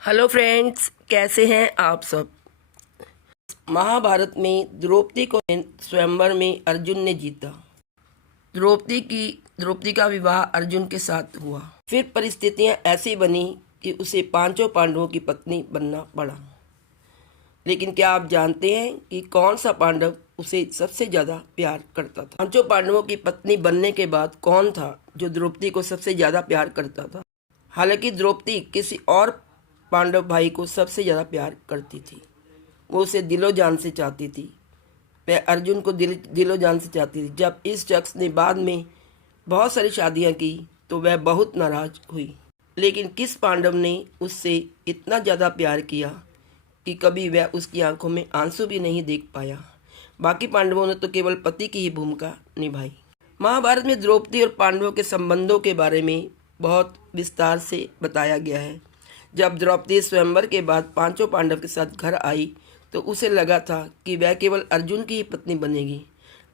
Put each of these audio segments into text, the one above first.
Hello friends, कैसे हैं आप सब। महाभारत में द्रौपदी को स्वयंवर में अर्जुन ने जीता। द्रौपदी का विवाह अर्जुन के साथ हुआ। फिर परिस्थितियां ऐसी बनी कि उसे पांचों पांडवों की पत्नी बनना पड़ा। लेकिन क्या आप जानते हैं कि कौन सा पांडव उसे सबसे ज़्यादा प्यार करता था? पांचों पांडवों की पत्नी बनने के बाद कौन था जो द्रौपदी को सबसे ज़्यादा प्यार करता था? हालांकि द्रौपदी किसी और पांडव भाई को सबसे ज़्यादा प्यार करती थी। वो उसे दिलो जान से चाहती थी। वह अर्जुन को दिलो जान से चाहती थी। जब इस शख्स ने बाद में बहुत सारी शादियां की तो वह बहुत नाराज हुई। लेकिन किस पांडव ने उससे इतना ज़्यादा प्यार किया कि कभी वह उसकी आंखों में आंसू भी नहीं देख पाया। बाकी पांडवों ने तो केवल पति की ही भूमिका निभाई। महाभारत में द्रौपदी और पांडवों के संबंधों के बारे में बहुत विस्तार से बताया गया है। जब द्रौपदी स्वयंवर के बाद पांचों पांडव के साथ घर आई तो उसे लगा था कि वह केवल अर्जुन की ही पत्नी बनेगी।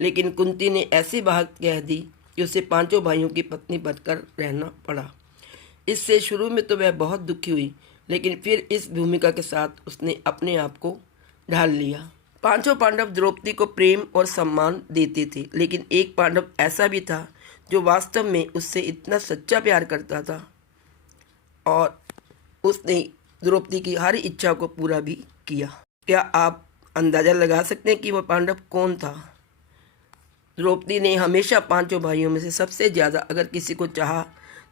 लेकिन कुंती ने ऐसी बात कह दी कि उसे पांचों भाइयों की पत्नी बनकर रहना पड़ा। इससे शुरू में तो वह बहुत दुखी हुई, लेकिन फिर इस भूमिका के साथ उसने अपने आप को ढाल लिया। पांचों पांडव द्रौपदी को प्रेम और सम्मान देते थे, लेकिन एक पांडव ऐसा भी था जो वास्तव में उससे इतना सच्चा प्यार करता था और उसने द्रौपदी की हर इच्छा को पूरा भी किया। क्या आप अंदाज़ा लगा सकते हैं कि वह पांडव कौन था? द्रौपदी ने हमेशा पांचों भाइयों में से सबसे ज़्यादा अगर किसी को चाहा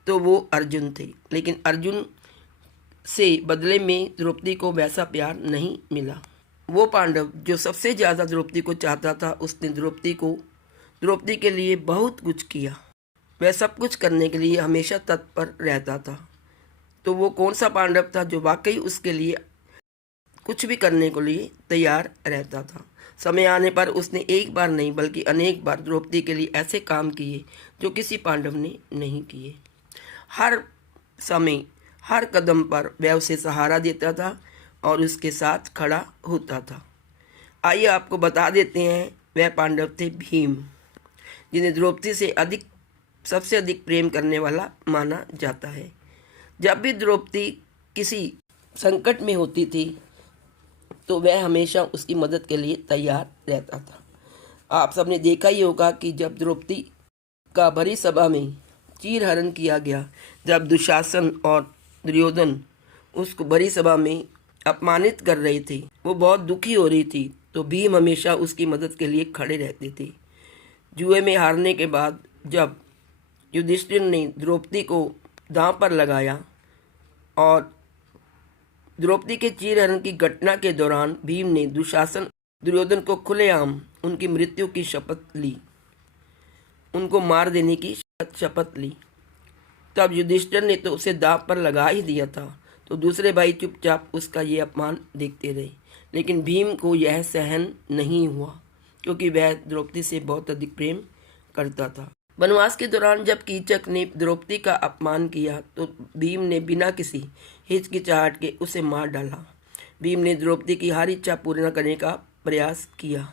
तो वो अर्जुन थे। लेकिन अर्जुन से बदले में द्रौपदी को वैसा प्यार नहीं मिला। वो पांडव जो सबसे ज़्यादा द्रौपदी को चाहता था, उसने द्रौपदी के लिए बहुत कुछ किया। वह सब कुछ करने के लिए हमेशा तत्पर रहता था। तो वो कौन सा पांडव था जो वाकई उसके लिए कुछ भी करने के लिए तैयार रहता था? समय आने पर उसने एक बार नहीं बल्कि अनेक बार द्रौपदी के लिए ऐसे काम किए जो किसी पांडव ने नहीं किए। हर समय हर कदम पर वह उसे सहारा देता था और उसके साथ खड़ा होता था। आइए आपको बता देते हैं, वह पांडव थे भीम, जिन्हें द्रौपदी से सबसे अधिक प्रेम करने वाला माना जाता है। जब भी द्रौपदी किसी संकट में होती थी तो वह हमेशा उसकी मदद के लिए तैयार रहता था। आप सबने देखा ही होगा कि जब द्रौपदी का भरी सभा में चीरहरण किया गया, जब दुशासन और दुर्योधन उसको भरी सभा में अपमानित कर रहे थे, वो बहुत दुखी हो रही थी, तो भीम हमेशा उसकी मदद के लिए खड़े रहते थे। जुए में हारने के बाद जब युधिष्ठिर ने द्रौपदी को दांव पर लगाया और द्रौपदी के चीरहरण की घटना के दौरान भीम ने दुशासन दुर्योधन को खुलेआम उनकी मृत्यु की शपथ ली, उनको मार देने की शपथ ली। तब युधिष्ठिर ने तो उसे दांव पर लगा ही दिया था, तो दूसरे भाई चुपचाप उसका ये अपमान देखते रहे। लेकिन भीम को यह सहन नहीं हुआ, क्योंकि वह द्रौपदी से बहुत अधिक प्रेम करता था। वनवास के दौरान जब कीचक ने द्रौपदी का अपमान किया तो भीम ने बिना किसी हिचकिचाहट के उसे मार डाला। भीम ने द्रौपदी की हर इच्छा पूर्ण करने का प्रयास किया।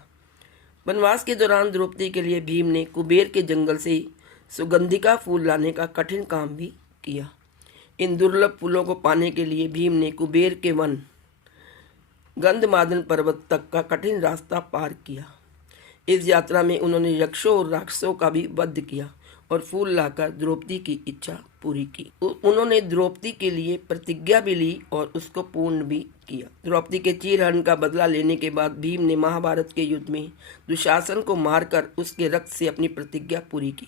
वनवास के दौरान द्रौपदी के लिए भीम ने कुबेर के जंगल से सुगंधिका फूल लाने का कठिन काम भी किया। इन दुर्लभ फूलों को पाने के लिए भीम ने कुबेर के वन गंधमादन पर्वत तक का कठिन रास्ता पार किया। इस यात्रा में उन्होंने यक्षों और राक्षसों का भी वध किया और फूल लाकर द्रौपदी की इच्छा पूरी की। उन्होंने द्रौपदी के लिए प्रतिज्ञा भी ली और उसको पूर्ण भी किया। द्रौपदी के चीरहरण का बदला लेने के बाद भीम ने महाभारत के युद्ध में दुशासन को मारकर उसके रक्त से अपनी प्रतिज्ञा पूरी की।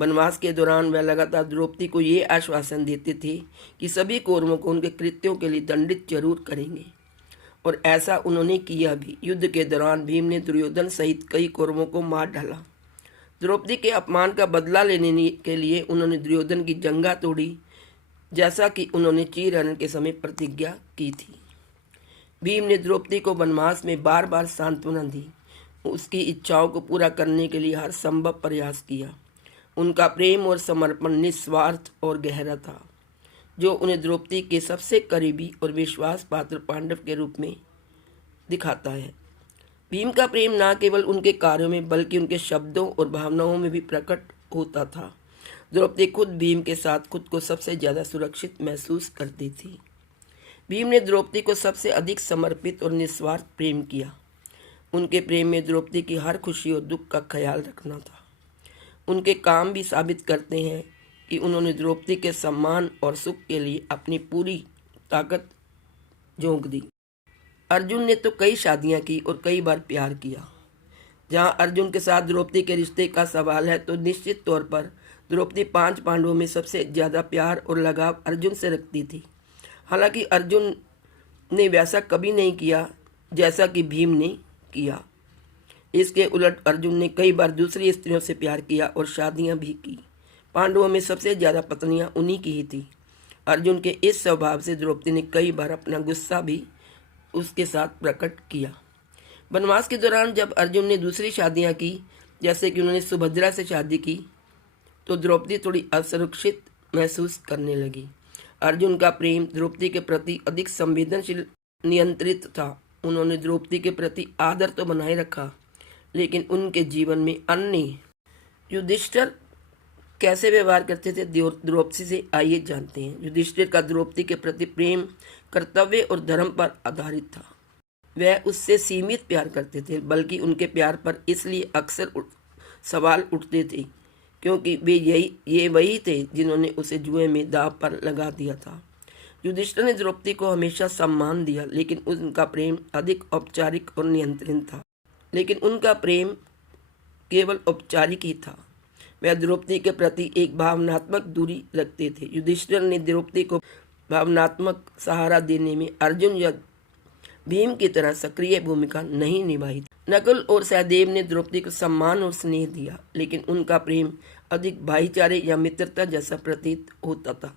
वनवास के दौरान वह लगातार द्रौपदी को ये आश्वासन देते थे कि सभी कौरवों को उनके कृत्यों के लिए दंडित जरूर करेंगे, और ऐसा उन्होंने किया भी। युद्ध के दौरान भीम ने दुर्योधन सहित कई कौरवों को मार डाला। द्रौपदी के अपमान का बदला लेने के लिए उन्होंने दुर्योधन की जंघा तोड़ी, जैसा कि उन्होंने चीरहरण के समय प्रतिज्ञा की थी। भीम ने द्रौपदी को वनवास में बार बार सांत्वना दी, उसकी इच्छाओं को पूरा करने के लिए हर संभव प्रयास किया। उनका प्रेम और समर्पण निस्वार्थ और गहरा था, जो उन्हें द्रौपदी के सबसे करीबी और विश्वास पात्र पांडव के रूप में दिखाता है। भीम का प्रेम न केवल उनके कार्यों में बल्कि उनके शब्दों और भावनाओं में भी प्रकट होता था। द्रौपदी खुद भीम के साथ खुद को सबसे ज़्यादा सुरक्षित महसूस करती थी। भीम ने द्रौपदी को सबसे अधिक समर्पित और निस्वार्थ प्रेम किया। उनके प्रेम में द्रौपदी की हर खुशी और दुख का ख्याल रखना था। उनके काम भी साबित करते हैं कि उन्होंने द्रौपदी के सम्मान और सुख के लिए अपनी पूरी ताकत झोंक दी। अर्जुन ने तो कई शादियां की और कई बार प्यार किया। जहां अर्जुन के साथ द्रौपदी के रिश्ते का सवाल है तो निश्चित तौर पर द्रौपदी 5 पांडवों में सबसे ज़्यादा प्यार और लगाव अर्जुन से रखती थी। हालांकि अर्जुन ने वैसा कभी नहीं किया जैसा कि भीम ने किया। इसके उलट अर्जुन ने कई बार दूसरी स्त्रियों से प्यार किया और शादियां भी की। पांडवों में सबसे ज़्यादा पत्नियां उन्हीं की ही थी। अर्जुन के इस स्वभाव से द्रौपदी ने कई बार अपना गुस्सा भी उसके साथ प्रकट किया। वनवास के दौरान जब अर्जुन ने दूसरी शादियां की, जैसे कि उन्होंने सुभद्रा से शादी की, तो द्रौपदी थोड़ी असुरक्षित महसूस करने लगी। अर्जुन का प्रेम द्रौपदी के प्रति अधिक संवेदनशील नियंत्रित था। उन्होंने द्रौपदी के प्रति आदर तो बनाए रखा, लेकिन उनके जीवन में अन्य युधिष्ठिर कैसे व्यवहार करते थे द्रौपदी से आइए जानते हैं। युधिष्ठिर का द्रौपदी के प्रति प्रेम कर्तव्य और धर्म पर आधारित था। वह उससे सीमित प्यार करते थे, बल्कि उनके प्यार पर इसलिए अक्सर सवाल उठते थे क्योंकि वे ये वही थे जिन्होंने उसे जुए में दांव पर लगा दिया था। युधिष्ठिर ने द्रौपदी को हमेशा सम्मान दिया, लेकिन उनका प्रेम अधिक औपचारिक और नियंत्रित था। लेकिन उनका प्रेम केवल औपचारिक ही था। वह द्रौपदी के प्रति एक भावनात्मक दूरी रखते थे। युधिष्ठिर ने द्रौपदी को भावनात्मक सहारा देने में अर्जुन या भीम की तरह सक्रिय भूमिका नहीं निभाई। नकुल और सहदेव ने द्रौपदी को सम्मान और स्नेह दिया, लेकिन उनका प्रेम अधिक भाईचारे या मित्रता जैसा प्रतीत होता था।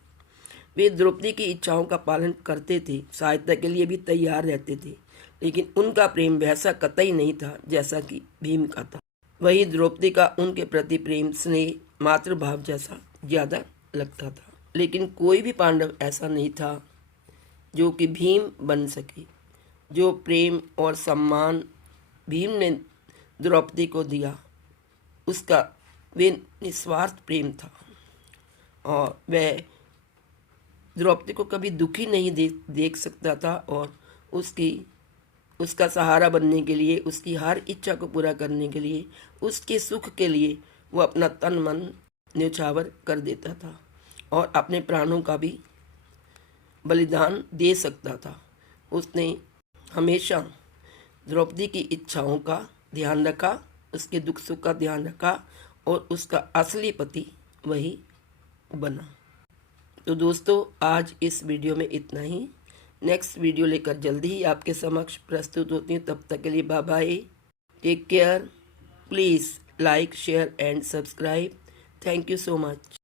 वे द्रौपदी की इच्छाओं का पालन करते थे, सहायता के लिए भी तैयार रहते थे, लेकिन उनका प्रेम वैसा कतई नहीं था जैसा कि भीम का था। वही द्रौपदी का उनके प्रति प्रेम स्नेह मातृभाव जैसा ज़्यादा लगता था। लेकिन कोई भी पांडव ऐसा नहीं था जो कि भीम बन सके। जो प्रेम और सम्मान भीम ने द्रौपदी को दिया, उसका वे निस्वार्थ प्रेम था और वह द्रौपदी को कभी दुखी नहीं देख सकता था और उसका सहारा बनने के लिए, उसकी हर इच्छा को पूरा करने के लिए, उसके सुख के लिए वो अपना तन मन न्यौछावर कर देता था और अपने प्राणों का भी बलिदान दे सकता था। उसने हमेशा द्रौपदी की इच्छाओं का ध्यान रखा, उसके दुख सुख का ध्यान रखा और उसका असली पति वही बना। तो दोस्तों, आज इस वीडियो में इतना ही। नेक्स्ट वीडियो लेकर जल्दी ही आपके समक्ष प्रस्तुत होती हूँ। तब तक के लिए bye bye, take care, please like share and subscribe. Thank you so much.